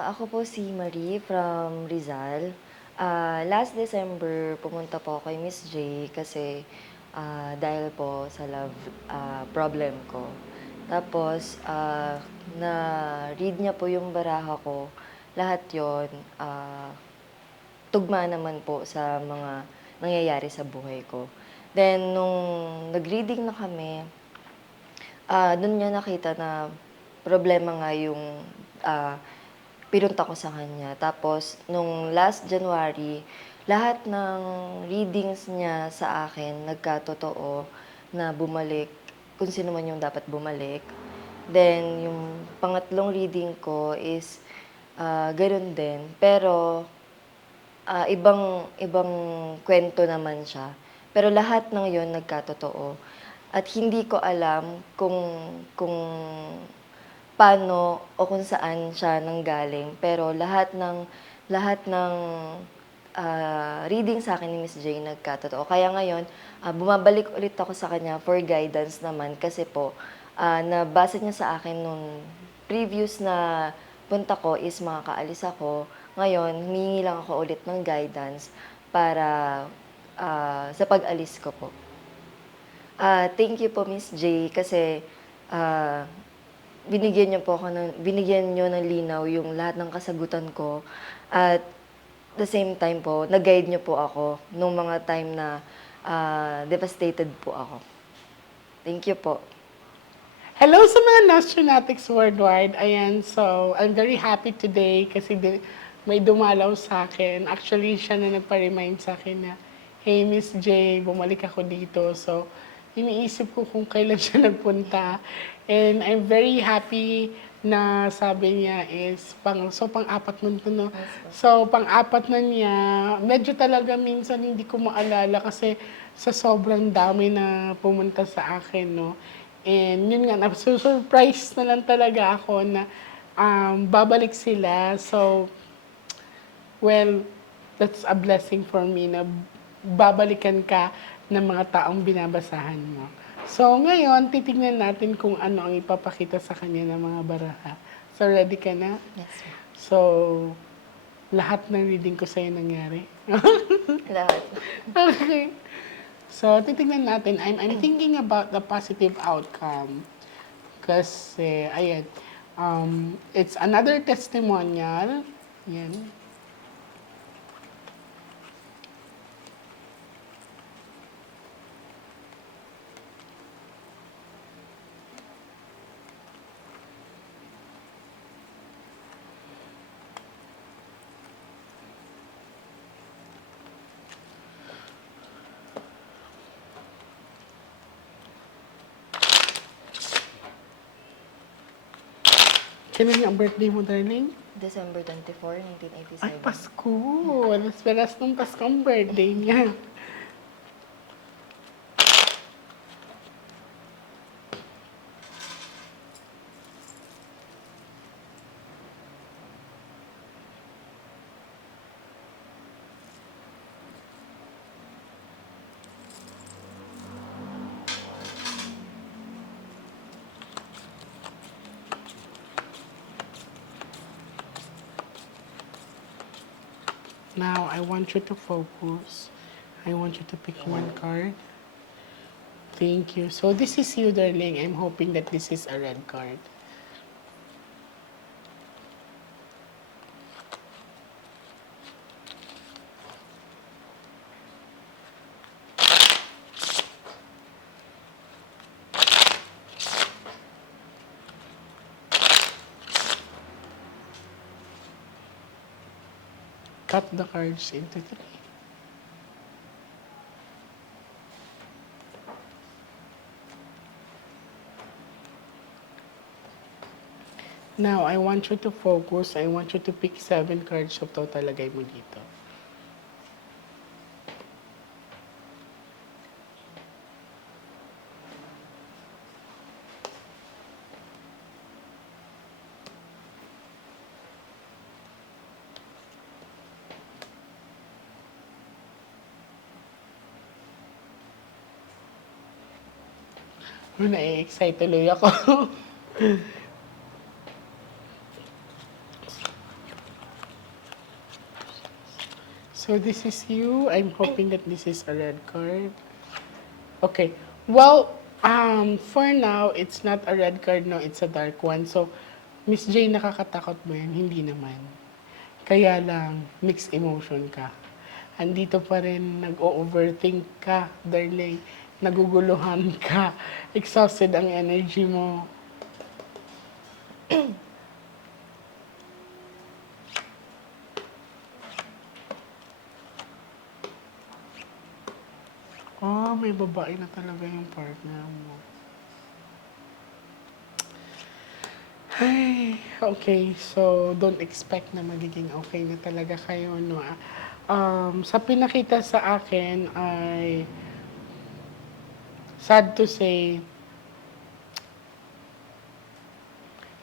Ako po si Marie from Rizal. Last December pumunta po ako kay Miss J kasi, dahil po sa love, problem ko. Tapos, na-read niya po yung baraha ko, lahat yon tugma naman po sa mga nangyayari sa buhay ko. Then nung nag-reading na kami, dun niya nakita na problema nga yung, pinunta ko sa kanya. Tapos nung last January, lahat ng readings niya sa akin nagkatotoo na bumalik kung sino man yung dapat bumalik. Then yung pangatlong reading ko is, gano'n din. Pero, ibang ibang kwento naman siya. Pero lahat ng yon nagkatotoo at hindi ko alam kung paano o kung saan siya nanggaling. Pero lahat ng, reading sa'kin ni Miss J nagkatotoo. Kaya ngayon, bumabalik ulit ako sa kanya for guidance naman kasi po, nabasa niya sa akin nung previous na punta ko is makakaalis ako. Ngayon, humihingi lang ako ulit ng guidance para, sa pag-alis ko po. Thank you po Miss J kasi, ah, binigyan niyo ng linaw yung lahat ng kasagutan ko at the same time po na-guide niyo po ako nung mga time na, devastated po ako. Thank you po. Hello sa mga Nostranautics worldwide. Ayan, so I'm very happy today kasi may dumalaw sa akin. Actually, siya na nagpa-remind sa akin na, hey, Miss J, bumalik ako dito. So, iniisip ko kung kailan siya nagpunta. And I'm very happy na sabi niya is pang-apat mo to, no? So, pang-apat na niya, medyo talaga minsan hindi ko maalala kasi sa sobrang dami na pumunta sa akin, no? And yun nga, surprise na lang talaga ako na babalik sila. So, well, that's a blessing for me na babalikan ka ng mga taong binabasahan mo. So, ngayon, titignan natin kung ano ang ipapakita sa kanya ng mga baraha. So, ready ka na? Yes ma'am. So, lahat ng reading ko sa'yo nangyari. Lahat. Okay. So, titignan natin. I'm thinking about the positive outcome. Kasi, ayan, it's another testimonial. Yan. Kailan ang birthday mo, darling? December 24, Ay, 1987. Pasko! Las Vegas nung Pasko ang birthday niya. Now, I want you to focus. I want you to pick one card. Thank you. So, this is you, darling. I'm hoping that this is a red card. Cut the cards into three. Now, I want you to focus. I want you to pick 7 cards of total lagay mo dito. Na-excite tuloy ako. So this is you. I'm hoping that this is a red card. Okay. Well, for now, it's not a red card, no, it's a dark one. So, Miss J, nakakatakot mo yan? Hindi naman. Kaya lang, mixed emotion ka. Andito pa rin, nag-o-overthink ka, darling. Naguguluhan ka. Exhausted ang energy mo. Oh, may babae na talaga yung partner mo. Ay, okay. So, don't expect na magiging okay na talaga kayo, no? Sa pinakita sa akin ay, sad to say,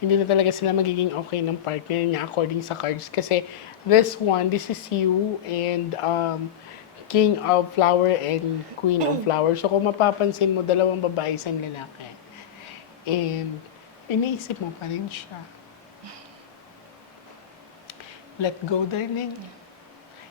hindi na talaga sila magiging okay ng partner niya according sa cards. Kasi this is you and King of Flower and Queen of Flower. So kung mapapansin mo, dalawang babae, isang lalaki. And iniisip mo pa rin siya. Let go, darling.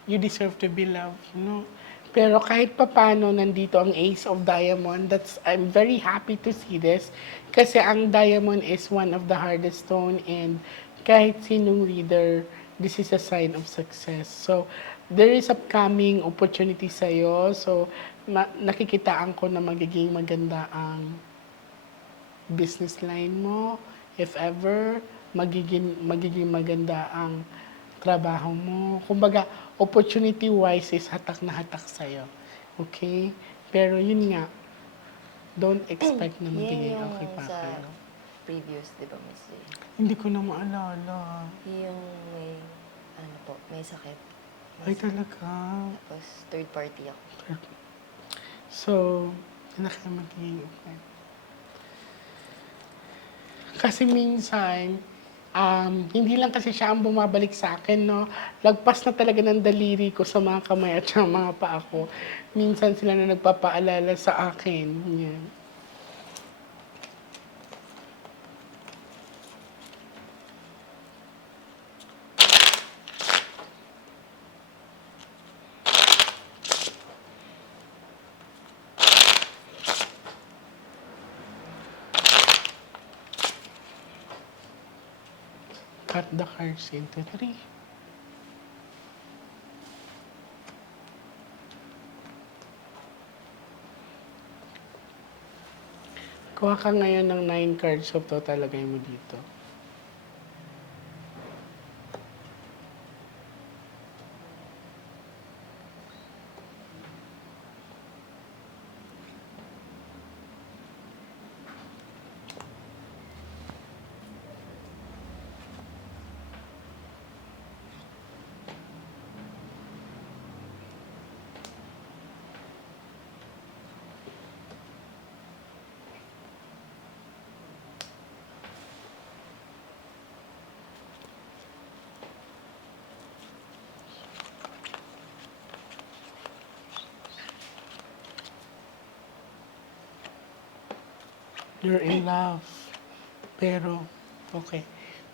You deserve to be loved, no? Pero kahit papano, nandito ang Ace of Diamond. I'm very happy to see this. Kasi ang Diamond is one of the hardest stone and kahit sinong reader, this is a sign of success. So, there is upcoming opportunity sa'yo. So, nakikitaan ko na magiging maganda ang business line mo. If ever, magiging maganda ang trabaho mo. Kumbaga, opportunity-wise is hatak na hatak sa'yo. Okay? Pero yun nga, don't expect na magiging Yan yung okay pa sa kayo. previous, di ba, Miss J? Hindi ko na maalala. Yung may sakit. Ay, talaga. Tapos third party ako. So, hindi na kayo magiging okay. Kasi minsan, hindi lang kasi siya ang bumabalik sa akin, no? Lagpas na talaga ng daliri ko sa mga kamay at sa mga paa ko. Minsan sila na nagpapaalala sa akin. Yan. Cut the cards into 3. Kuha ka ngayon ng 9 cards of total, lagay mo dito. You're in love. Pero, okay.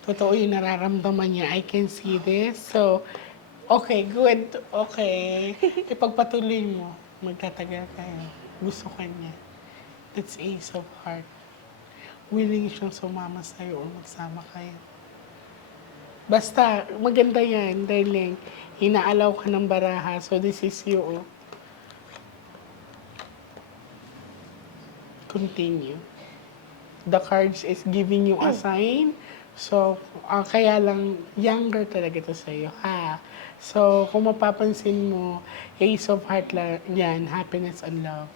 Totoo yung nararamdaman niya. I can see this. So, okay, good. Okay. Ipagpatuloy mo. Magtatagal kayo. Gusto ka niya. That's Ace of Heart. Willing siyang sumama sa'yo o magsama kayo. Basta, maganda yan, darling. Inaalaw ka ng baraha. So, this is you. Oh. Continue. The cards is giving you a sign. So, kaya lang, younger talaga ito sa'yo, ha? So, kung mapapansin mo, Ace of Heart yan, happiness and love,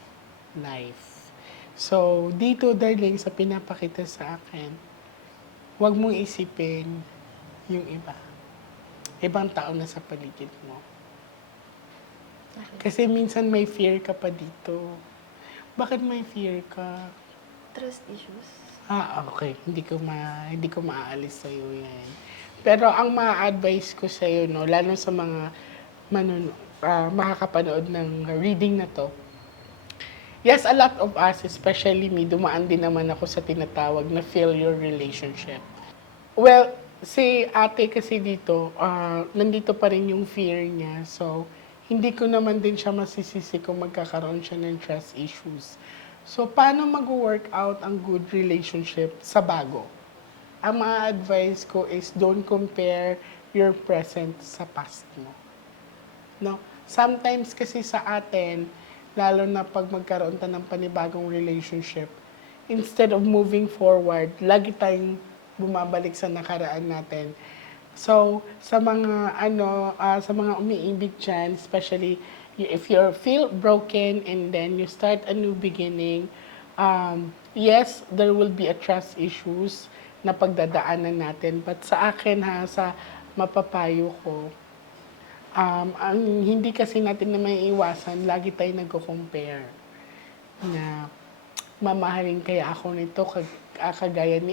life. So, dito, darling, sa pinapakita sa akin, huwag mong isipin yung iba. Ibang tao na sa paligid mo. Kasi minsan may fear ka pa dito. Bakit may fear ka? Trust issues. Okay. Hindi ko maaalis sa'yo yan. Pero ang ma-advise ko sa'yo, no, lalo sa mga makakapanood ng reading na to, yes, a lot of us, especially me, dumaan din naman ako sa tinatawag na failure relationship. Well, si ate kasi dito, nandito pa rin yung fear niya. So, hindi ko naman din siya masisisi kung magkakaroon siya ng trust issues. So, paano mag-work out ang good relationship sa bago? Ang mga advice ko is don't compare your present sa past mo. No? Sometimes kasi sa atin, lalo na pag magkaroon ta ng panibagong relationship, instead of moving forward, lagi tayong bumabalik sa nakaraan natin. So, sa mga sa mga umiibig diyan, especially if you feel broken and then you start a new beginning, yes, there will be a trust issues na pagdadaanan natin. But sa akin sa mapapayo ko, ang hindi kasi natin na maiiwasan, lagi tayo nagko-compare na mamahalin kaya ako nito kagaya ni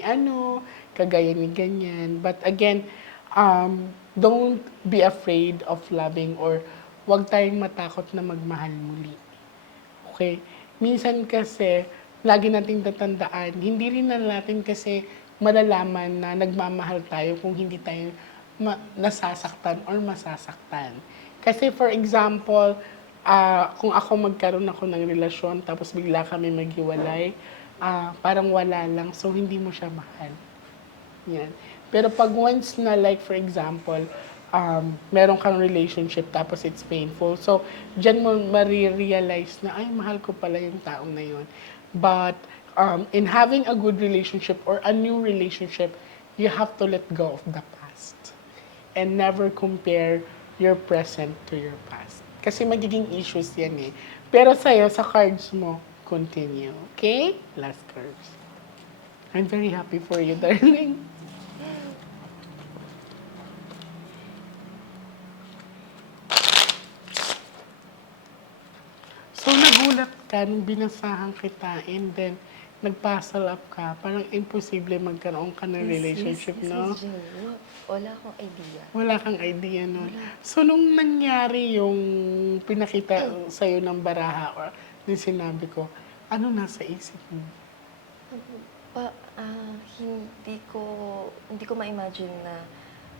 kagaya ni ganyan. But again, don't be afraid of loving or huwag tayong matakot na magmahal muli. Okay? Minsan kasi, lagi nating tatandaan, hindi rin na natin kasi malalaman na nagmamahal tayo kung hindi tayo nasasaktan or masasaktan. Kasi for example, kung ako magkaroon ako ng relasyon tapos bigla kami maghiwalay, parang wala lang, so hindi mo siya mahal. Yan. Pero pag once na like for example, meron kang relationship tapos it's painful, so dyan mo marirealize na, ay, mahal ko pala yung taong na yun. But in having a good relationship or a new relationship, you have to let go of the past and never compare your present to your past. Kasi magiging issues yan eh. Pero sa'yo, sa cards mo, continue. Okay? Last cards. I'm very happy for you, darling. So, nagulat ka nung binasahan kita and then nag-puzzle up ka. Parang imposible magkaroon ka ng relationship, no? Yes, Jill. Wala akong idea. Wala kang idea, no? So, nung nangyari yung pinakita sa'yo ng baraha or yung sinabi ko, ano nasa isip mo? Hindi ko ma-imagine na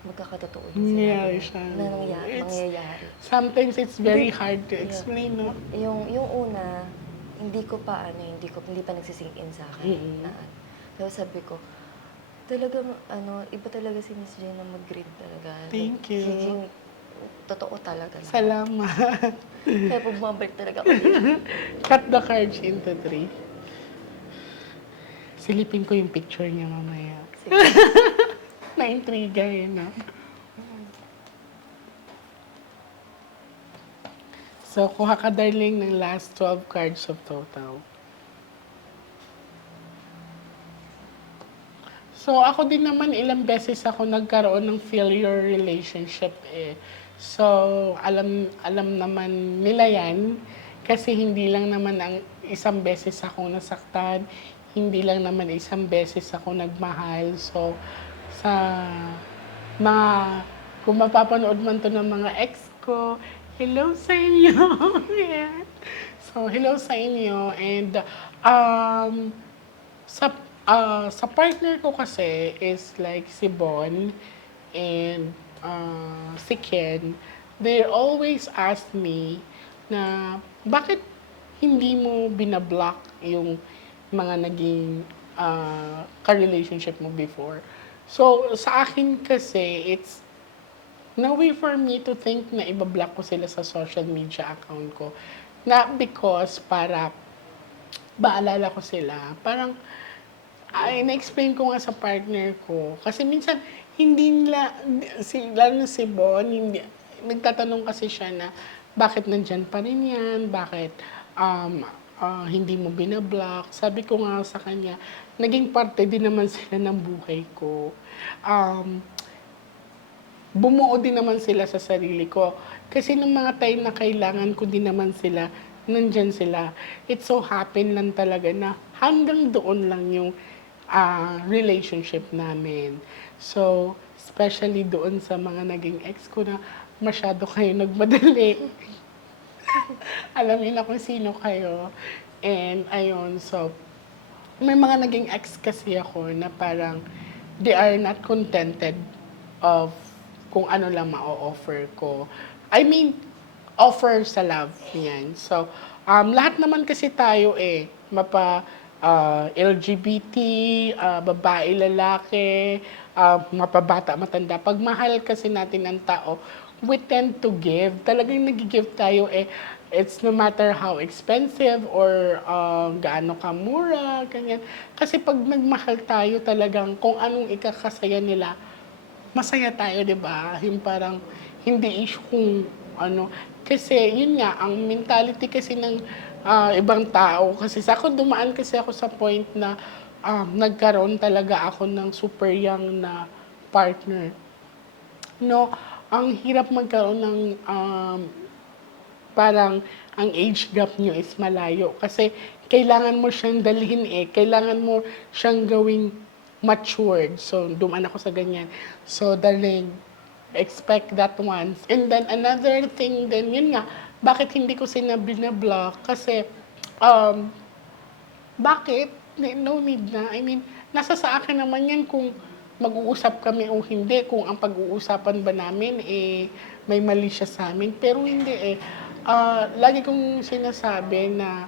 magkakatotoo yung Nangyayari sinabi siya. na mangyayari. Sometimes it's very Hindi. hard to Yeah. explain, no? Yung una, hindi pa nagsisink in sa akin. Mm-mm. Pero sabi ko, talagang iba talaga si Miss Jane na mag-read talaga. Thank you. Nagiging totoo talaga. Salamat. Kaya bumabalik talaga ako dito. Cut the cards into 3. Silipin ko yung picture niya mamaya. Sige. Na-intriga yun, no? So, kuha ka, darling, ng last 12 cards of total. So, ako din naman, ilang beses ako nagkaroon ng failure relationship eh. So, alam naman nila yan. Kasi hindi lang naman ang isang beses akong nasaktan. Hindi lang naman isang beses ako nagmahal. So, sa mga, kung mapapanood man to ng mga ex ko, hello sa inyo. Yan. So, hello sa inyo. And, sa partner ko kasi is like si Bon and si Ken, they always ask me na bakit hindi mo binablock yung mga naging ka-relationship mo before. So, sa akin kasi, it's no way for me to think na ibablock ko sila sa social media account ko. Not because para baalala ko sila. Parang, na-explain ko nga sa partner ko. Kasi minsan, hindi nila, lalo na si Bon, nagtatanong kasi siya na, bakit nandyan pa rin yan? Bakit hindi mo binablock? Sabi ko nga sa kanya, naging parte din naman sila ng buhay ko. Bumuo din naman sila sa sarili ko. Kasi nung mga time na kailangan ko din naman sila, nandyan sila. It so happen lang talaga na hanggang doon lang yung relationship namin. So, especially doon sa mga naging ex ko na masyado kayo nagmadali. Alam niyo na kung sino kayo. And ayun, so, may mga naging ex kasi ako na parang they are not contented of kung ano lang ma-offer ko. I mean, offer sa love. Yan. So, lahat naman kasi tayo LGBT, babae, lalaki, mapabata, matanda. Pag mahal kasi natin ang tao, we tend to give. Talagang nag-give tayo it's no matter how expensive or gaano kamura, ganyan. Kasi pag nagmahal tayo talagang kung anong ikakasaya nila, masaya tayo, 'di ba? Yung parang hindi issue kung ano, kasi yun nga ang mentality kasi ng ibang tao kasi sa ako dumaan kasi ako sa point na nagkaroon talaga ako ng super young na partner. No, ang hirap magkaroon ng parang ang age gap nyo is malayo kasi kailangan mo siyang dalhin kailangan mo siyang gawing matured. So, dumaan ako sa ganyan. So, darling, expect that once. And then, another thing then, yun nga, bakit hindi ko sinabi na block? Kasi, um, bakit? No need na. I mean, nasa sa akin naman yan kung mag-uusap kami o hindi, kung ang pag-uusapan ba namin may mali siya sa amin. Pero hindi lagi kong sinasabi na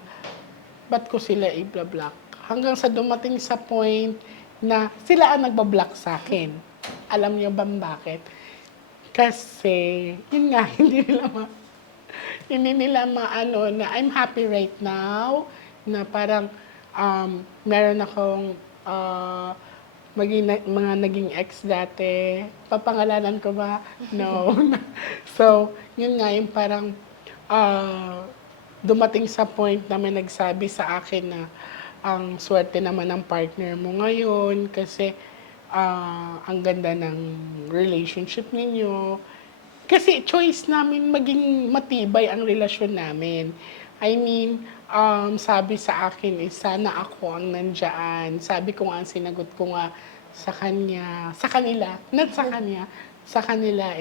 ba't ko sila i-block? Hanggang sa dumating sa point na sila ang nagbablock sa akin. Alam niyo ba bakit? Kasi, yun nga, hindi nila maano na I'm happy right now na parang meron akong mga naging ex dati. Papangalanan ko ba? No. So, yun nga yung parang dumating sa point na may nagsabi sa akin na ang swerte naman ng partner mo ngayon kasi ang ganda ng relationship ninyo. Kasi choice namin maging matibay ang relasyon namin. I mean, sabi sa akin sana ako ang nandyan. Sabi ko nga, sinagot ko nga sa kanya, sa kanila, not sa kanya, sa kanila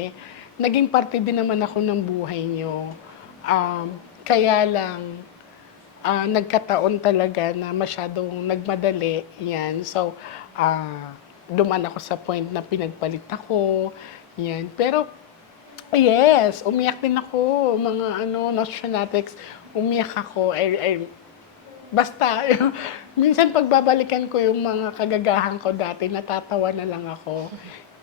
naging parte din naman ako ng buhay nyo. Kaya lang, nagkataon talaga na masyadong nagmadali, yan. So, duman ako sa point na pinagpalit ako, yan. Pero, yes, umiyak din ako, mga nostratics, umiyak ako. Basta, minsan pagbabalikan ko yung mga kagagahan ko dati, natatawa na lang ako.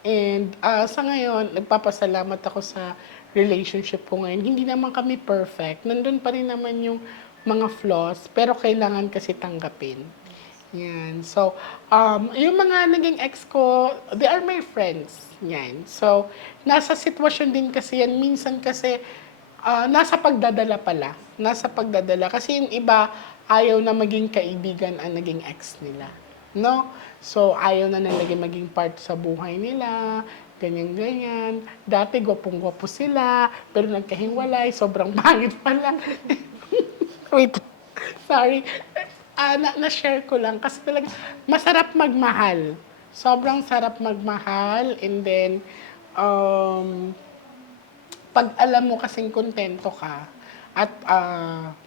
And sa ngayon, nagpapasalamat ako sa relationship ko ngayon. Hindi naman kami perfect. Nandun pa rin naman yung mga flaws, pero kailangan kasi tanggapin. Yan. So, yung mga naging ex ko, they are my friends. Yan. So, nasa sitwasyon din kasi yan. Minsan kasi, nasa pagdadala pala. Nasa pagdadala. Kasi yung iba, ayaw na maging kaibigan ang naging ex nila. No? So, ayaw na nalagay maging part sa buhay nila. Ganyan-ganyan. Dati, gwapong-gwapo sila. Pero nagkahiwalay. Sobrang pangit pala. Wait. Sorry. Na-share ko lang kasi talaga masarap magmahal. Sobrang sarap magmahal and then pag alam mo kasing kontento ka at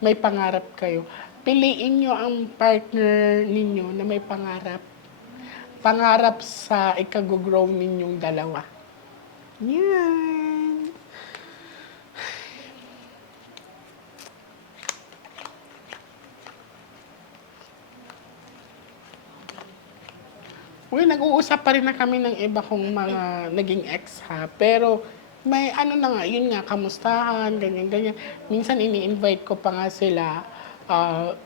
may pangarap kayo, piliin nyo ang partner ninyo na may pangarap. Pangarap sa ikago-grow ninyong dalawa. Yan. Uy, nag-uusap pa rin na kami ng iba kong mga naging ex ha. Pero may ano na nga, yun nga, kamustahan, ganyan-ganyan. Minsan ini-invite ko pa nga sila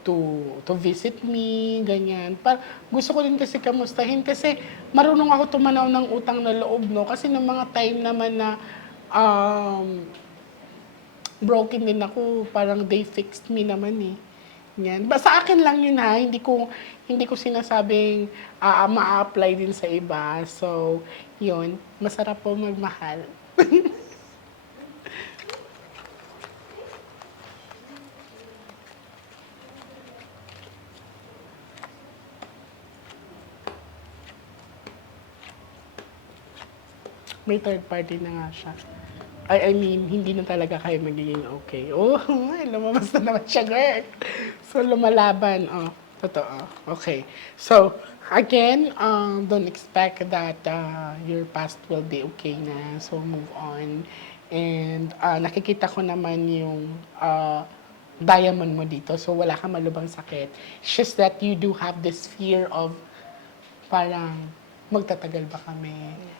to visit me, ganyan. Gusto ko din kasi kamustahin kasi marunong ako tumanaw ng utang na loob, no? Kasi ng mga time naman na broken din ako, parang they fixed me naman eh. Yan. Sa akin lang yun ha, hindi ko sinasabing ma-apply din sa iba. So, yun, masarap po magmahal. May third party na nga siya. I mean, hindi na talaga kayo magiging okay. Oh, lumabas na naman siya, girl. So, lumalaban, oh. Totoo. Okay. So, again, don't expect that your past will be okay na. So, move on. And nakikita ko naman yung diamond mo dito. So, wala kang malubang sakit. It's just that you do have this fear of parang magtatagal ba kami?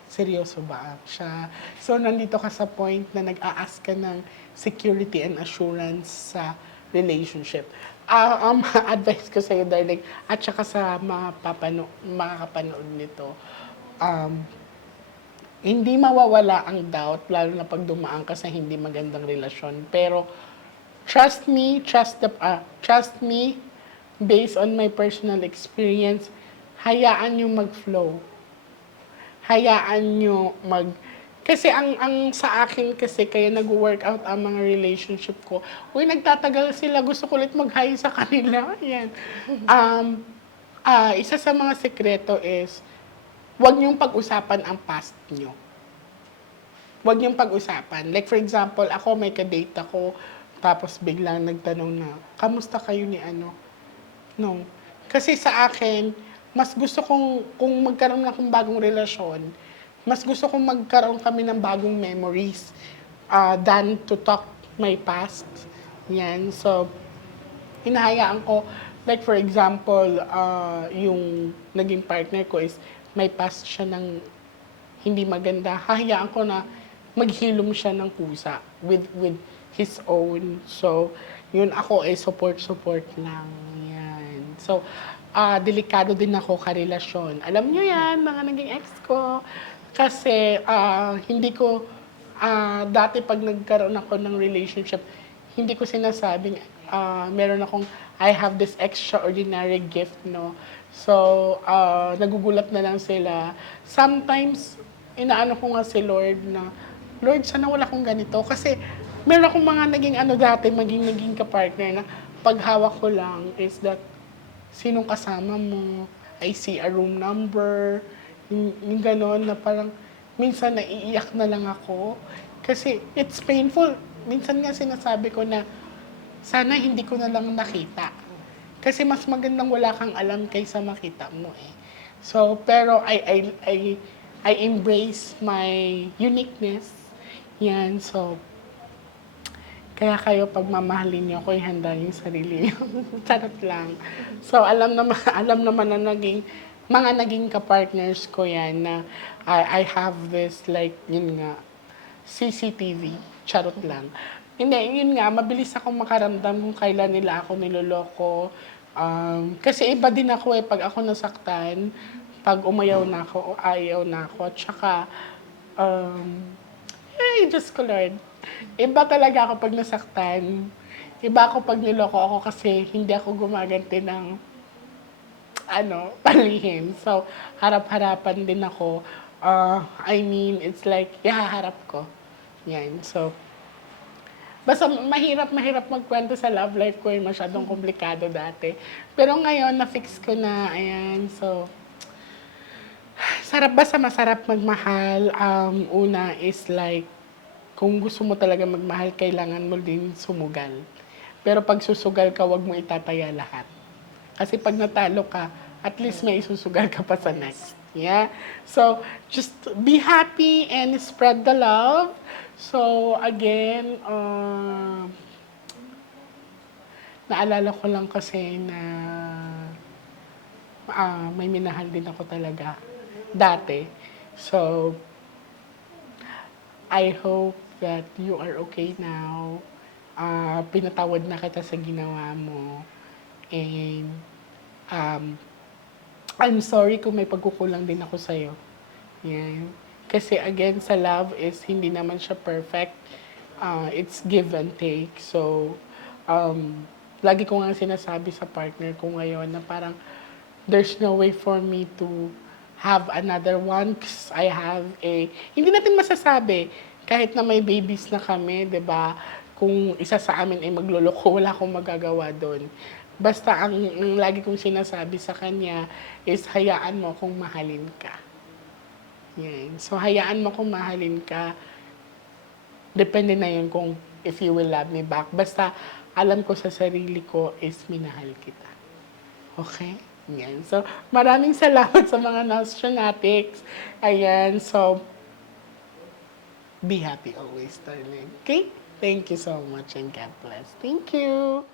Seryoso ba siya? So, nandito ka sa point na nag-a-ask ka ng security and assurance sa relationship. Advice ko sa'yo, darling, at saka sa makakapanood nito, um, hindi mawawala ang doubt, lalo na pag dumaan ka sa hindi magandang relasyon. Pero, trust me, based on my personal experience, hayaan nyo mag-flow. Hayaan nyo kasi ang sa akin kasi kaya nag-workout ang mga relationship ko. Uy, nagtatagal sila, gusto ko ulit mag-hi sa kanila. Yan. Isa sa mga sekreto is, huwag niyong pag-usapan ang past nyo. Huwag niyong pag-usapan. Like for example, ako may ka-date ako, tapos biglang nagtanong na, kamusta kayo ni ano? No. Kasi sa akin, mas gusto kung magkaroon akong bagong relasyon, mas gusto kong magkaroon kami ng bagong memories than to talk my past. Yan. So, hinahayaan ko, like for example, yung naging partner ko is may past siya ng hindi maganda. Hahayaan ko na maghilom siya ng kusa with his own. So, yun ako ay support lang. Yan. So, delikado din ako karelasyon. Alam nyo yan, mga naging ex ko. Kasi hindi ko, dati pag nagkaroon ako ng relationship, hindi ko sinasabing meron akong, I have this extraordinary gift, no? So, nagugulat na lang sila. Sometimes, inaano ko nga si Lord na, Lord, sana wala akong ganito. Kasi, meron akong mga naging dati, naging kapartner na paghawak ko lang is that, sinong kasama mo, I see a room number, yung gano'n na parang minsan naiiyak na lang ako. Kasi it's painful. Minsan nga sinasabi ko na sana hindi ko na lang nakita. Kasi mas magandang wala kang alam kaysa makita mo eh. So, pero I embrace my uniqueness. Yan, so, kaya kayo pagmamahalin niyo ako, ihanda yung sarili niyo. Charot lang. So, alam naman na mga naging kapartners ko yan na I have this like, yun nga, CCTV. Charot lang. Hindi, yun nga, mabilis akong makaramdam kung kailan nila ako niloloko. Kasi iba din ako eh, pag ako nasaktan, pag umayaw na ako o ayaw na ako. At saka, Diyos ko Lord. Iba talaga ako pag nasaktan. Iba ako pag niloko ako kasi hindi ako gumaganti ng palihim. So, harap-harapan din ako. It's like, ihaharap ko. Yan. So, basta mahirap magkwento sa love life ko. Masyadong komplikado dati. Pero ngayon, na-fix ko na. Ayan. So, basta masarap magmahal. Una is like, kung gusto mo talaga magmahal, kailangan mo din sumugal. Pero pag susugal ka, wag mo itataya lahat. Kasi pag natalo ka, at least may isusugal ka pa sa next. Yeah? So, just be happy and spread the love. So, again, naalala ko lang kasi na may minahal din ako talaga dati. So, I hope that you are okay now. Pinatawad na kita sa ginawa mo. And I'm sorry kung may pagkukulang din ako sa'yo. Yan. Kasi again, sa love is hindi naman siya perfect. It's give and take. So, lagi ko nga sinasabi sa partner ko ngayon na parang there's no way for me to have another one because I have hindi natin masasabi kahit na may babies na kami, 'di ba? Kung isa sa amin ay magloloko, wala akong magagawa doon. Basta ang lagi kong sinasabi sa kanya is hayaan mo kung mahalin ka. Yan. So hayaan mo kung mahalin ka. Depende na yun kung if you will love me back. Basta alam ko sa sarili ko is minahal kita. Okay? Ayan. So, maraming salamat sa mga Nostronatics. Ayan. So, be happy always, darling. Okay? Thank you so much and God bless. Thank you.